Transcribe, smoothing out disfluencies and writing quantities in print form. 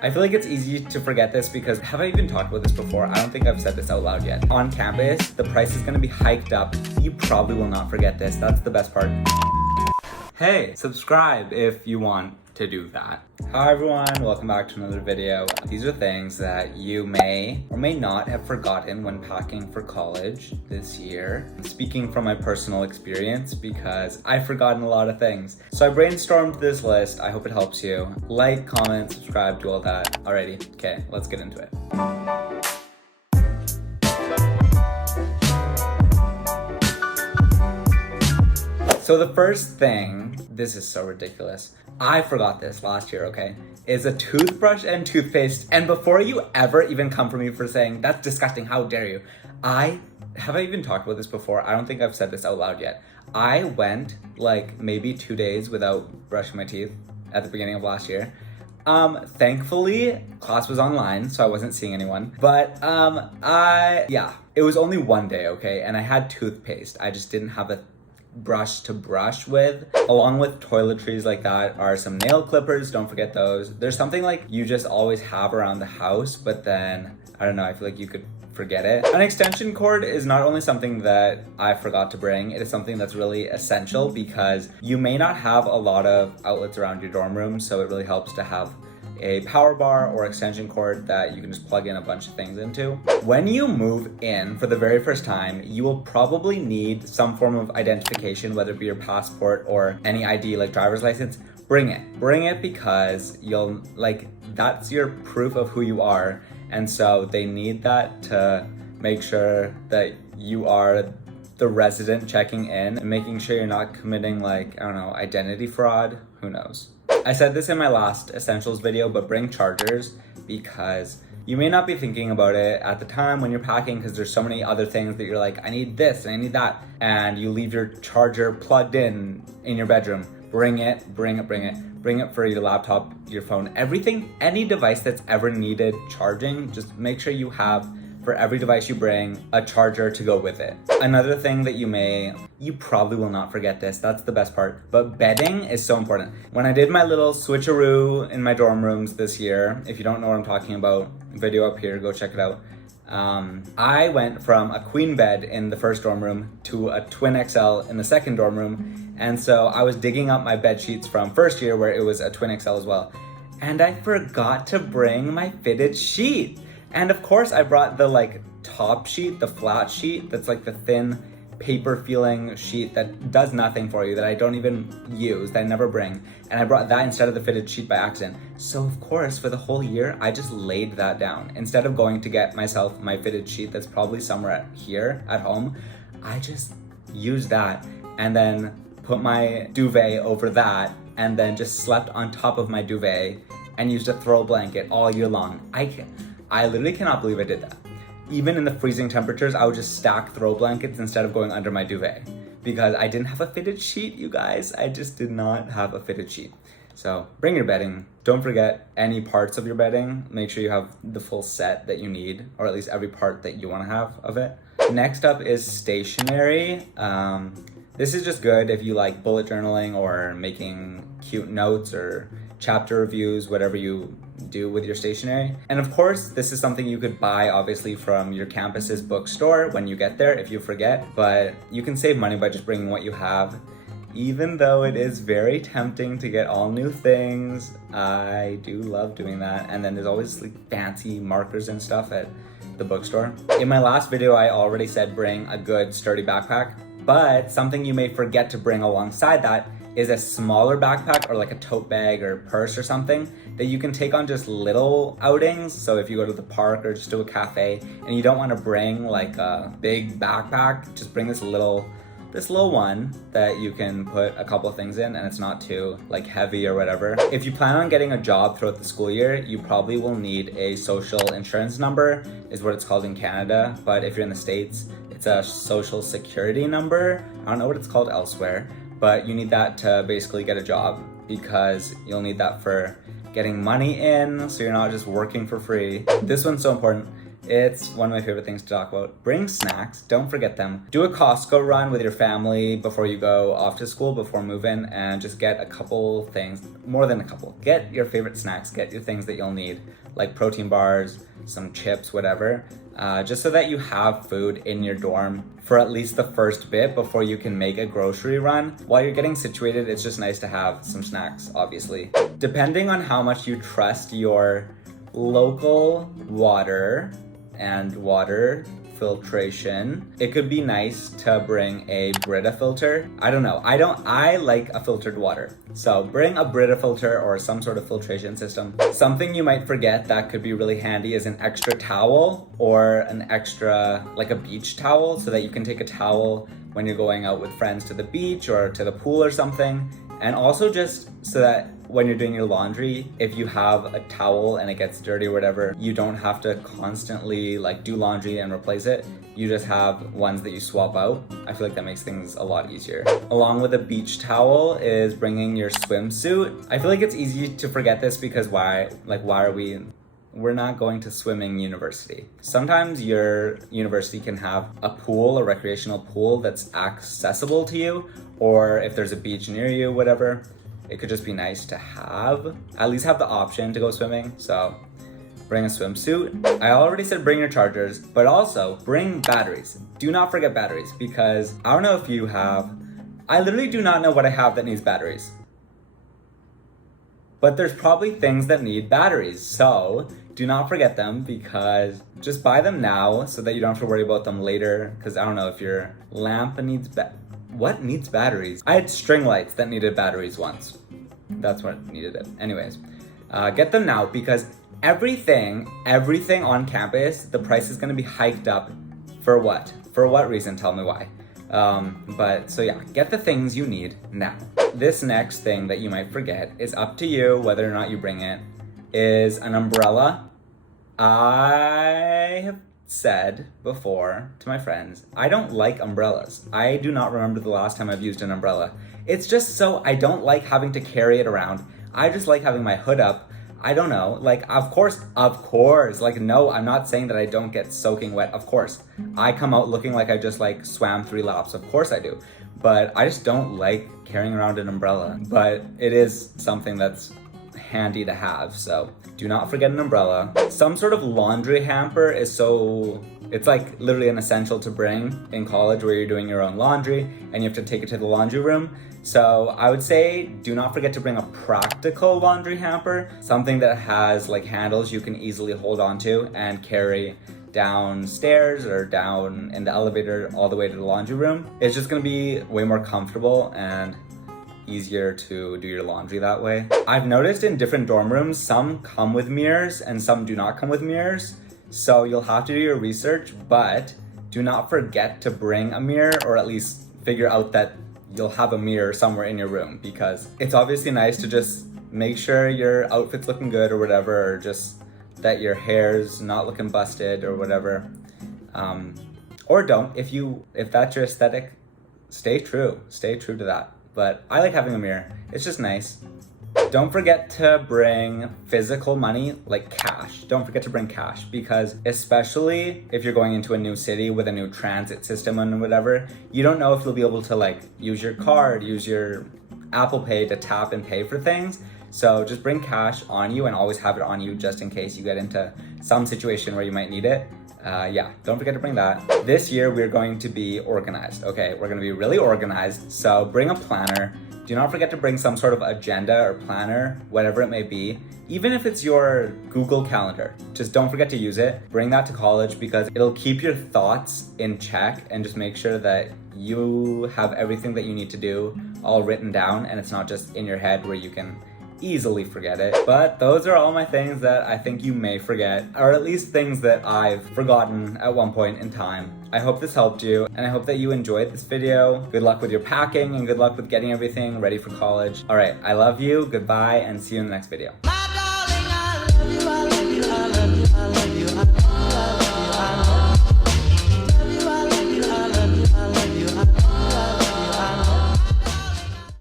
I feel like it's easy to forget this because have I even talked about this before? I don't think I've said this out loud yet. On campus, the price is gonna be hiked up. You probably will not forget this. That's the best part. Hey, subscribe if you want to do that. Hi everyone, welcome back to another video. These are things that you may or may not have forgotten when packing for college this year. I'm speaking from my personal experience because I've forgotten a lot of things. So I brainstormed this list. I hope it helps you. Like, comment, subscribe, do all that. Alrighty, okay, let's get into it. So the first thing, this is so ridiculous. I forgot this last year, okay? Is a toothbrush and toothpaste. And before you ever even come for me for saying, that's disgusting, how dare you? Have I even talked about this before? I don't think I've said this out loud yet. I went like maybe 2 days without brushing my teeth at the beginning of last year. Thankfully, class was online, so I wasn't seeing anyone. But it was only 1 day, okay? And I had toothpaste. I just didn't have a brush to brush with. Along with toiletries like that are some nail clippers, don't forget those. There's something like you just always have around the house, but then, I don't know, I feel like you could forget it. An extension cord is not only something that I forgot to bring, it is something that's really essential because you may not have a lot of outlets around your dorm room, so it really helps to have a power bar or extension cord that you can just plug in a bunch of things into. When you move in for the very first time, you will probably need some form of identification, whether it be your passport or any ID like driver's license. Bring it because that's your proof of who you are. And so they need that to make sure that you are the resident checking in and making sure you're not committing identity fraud, who knows. I said this in my last essentials video, but bring chargers because you may not be thinking about it at the time when you're packing because there's so many other things that you're like, I need this and I need that. And you leave your charger plugged in your bedroom. Bring it for your laptop, your phone, everything, any device that's ever needed charging, just make sure you have, for every device you bring, a charger to go with it. Another thing that you probably will not forget this, that's the best part, but bedding is so important. When I did my little switcheroo in my dorm rooms this year, if you don't know what I'm talking about, video up here, go check it out. I went from a queen bed in the first dorm room to a twin XL in the second dorm room. And so I was digging up my bed sheets from first year where it was a twin XL as well. And I forgot to bring my fitted sheet. And of course I brought the top sheet, the flat sheet, that's like the thin paper feeling sheet that does nothing for you, that I don't even use, that I never bring. And I brought that instead of the fitted sheet by accident. So of course for the whole year, I just laid that down. Instead of going to get myself my fitted sheet that's probably somewhere here at home, I just used that and then put my duvet over that and then just slept on top of my duvet and used a throw blanket all year long. I literally cannot believe I did that. Even in the freezing temperatures, I would just stack throw blankets instead of going under my duvet because I didn't have a fitted sheet, you guys. I just did not have a fitted sheet. So bring your bedding. Don't forget any parts of your bedding. Make sure you have the full set that you need, or at least every part that you want to have of it. Next up is stationery. This is just good if you like bullet journaling or making cute notes or chapter reviews, whatever you do with your stationery. And of course, this is something you could buy obviously from your campus's bookstore when you get there if you forget, but you can save money by just bringing what you have. Even though it is very tempting to get all new things, I do love doing that. And then there's always fancy markers and stuff at the bookstore. In my last video, I already said bring a good sturdy backpack, but something you may forget to bring alongside that is a smaller backpack or like a tote bag or purse or something that you can take on just little outings. So if you go to the park or just to a cafe and you don't want to bring like a big backpack, just bring this little one that you can put a couple of things in and it's not too heavy or whatever. If you plan on getting a job throughout the school year, you probably will need a social insurance number, is what it's called in Canada. But if you're in the States, it's a social security number. I don't know what it's called elsewhere, but you need that to basically get a job because you'll need that for getting money in, so you're not just working for free. This one's so important. It's one of my favorite things to talk about. Bring snacks, don't forget them. Do a Costco run with your family before you go off to school, before move-in, and just get a couple things, more than a couple. Get your favorite snacks, get your things that you'll need, like protein bars, some chips, whatever, just so that you have food in your dorm for at least the first bit before you can make a grocery run. While you're getting situated, it's just nice to have some snacks, obviously. Depending on how much you trust your local water and water filtration, it could be nice to bring a Brita filter. I don't know. I like a filtered water. So bring a Brita filter or some sort of filtration system. Something you might forget that could be really handy is an extra towel or an extra, like a beach towel, so that you can take a towel when you're going out with friends to the beach or to the pool or something. And also just so that when you're doing your laundry, if you have a towel and it gets dirty or whatever, you don't have to constantly like do laundry and replace it. You just have ones that you swap out. I feel like that makes things a lot easier. Along with a beach towel is bringing your swimsuit. I feel like it's easy to forget this because why are we're not going to swimming university. Sometimes your university can have a pool, a recreational pool that's accessible to you, or if there's a beach near you, whatever, it could just be nice to at least have the option to go swimming. So bring a swimsuit. I already said bring your chargers, but also bring batteries. Do not forget batteries, because I don't know if you have, I literally do not know what I have that needs batteries. But there's probably things that need batteries, so do not forget them, because just buy them now so that you don't have to worry about them later. Because I don't know if your lamp needs what needs batteries? I had string lights that needed batteries once. That's what needed it. Anyways, get them now, because everything on campus, the price is going to be hiked up. For what? For what reason? Tell me why. But so yeah, get the things you need now. This next thing that you might forget is up to you whether or not you bring it, is an umbrella. I have said before to my friends, I don't like umbrellas. I do not remember the last time I've used an umbrella. It's just so, I don't like having to carry it around. I just like having my hood up. I don't know, like, of course, like, no, I'm not saying that I don't get soaking wet, of course. I come out looking like I just, like, swam 3 laps, of course I do. But I just don't like carrying around an umbrella. But it is something that's handy to have, so do not forget an umbrella. Some sort of laundry hamper is it's like literally an essential to bring in college, where you're doing your own laundry and you have to take it to the laundry room. So I would say do not forget to bring a practical laundry hamper, something that has like handles you can easily hold onto and carry downstairs or down in the elevator all the way to the laundry room. It's just gonna be way more comfortable and easier to do your laundry that way. I've noticed in different dorm rooms, some come with mirrors and some do not come with mirrors. So you'll have to do your research, but do not forget to bring a mirror, or at least figure out that you'll have a mirror somewhere in your room, because it's obviously nice to just make sure your outfit's looking good or whatever, or just that your hair's not looking busted or whatever. Or don't, if that's your aesthetic, stay true to that. But I like having a mirror, it's just nice. Don't forget to bring physical money, like cash. Don't forget to bring cash, because especially if you're going into a new city with a new transit system and whatever, you don't know if you'll be able to like use your card, use your Apple Pay to tap and pay for things. So just bring cash on you and always have it on you just in case you get into some situation where you might need it. Yeah, don't forget to bring that. This year we're going to be organized, okay? We're gonna be really organized, so bring a planner. Do not forget to bring some sort of agenda or planner, whatever it may be. Even if it's your Google Calendar, just don't forget to use it. Bring that to college, because it'll keep your thoughts in check and just make sure that you have everything that you need to do all written down, and it's not just in your head where you can easily forget it. But those are all my things that I think you may forget, or at least things that I've forgotten at one point in time. I hope this helped you, and I hope that you enjoyed this video. Good luck with your packing, and good luck with getting everything ready for college. All right, I love you, goodbye, and see you in the next video.